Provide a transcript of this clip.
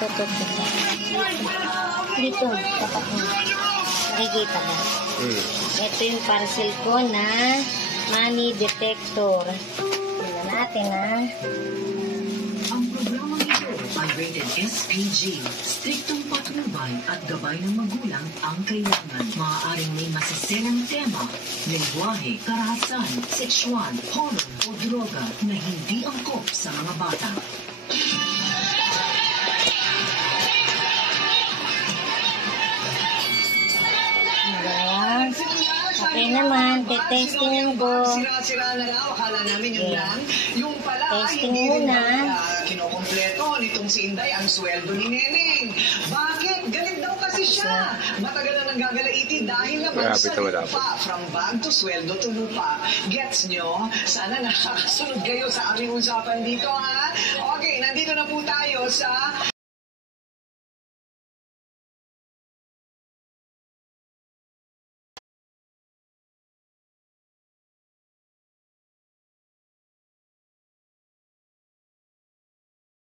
Ito. Dito, tapat mo. Nakikita ba? Ito yung parcel ko na money detector. Tingnan natin, ha? Ang programang ito ay rated SPG. Striktong patnubay at gabay ng magulang ang kailangan. Maaaring may masiselang tema, lengguwahe, karahasan, sexual, horror o droga na hindi angkop sa mga bata. Okay naman, testing ko. Sira-sira na lang, akala namin yun lang. Yung pala, Testing hindi rin muna. kinokompleto nitong si Inday ang sweldo ni Neneng. Bakit? Galit daw kasi siya. Matagal na nanggagalaiti dahil naman sa lupa. From bag to sweldo to lupa. Gets nyo? Sana nakakasunod kayo sa aking usapan dito, ha? Okay, nandito na po tayo sa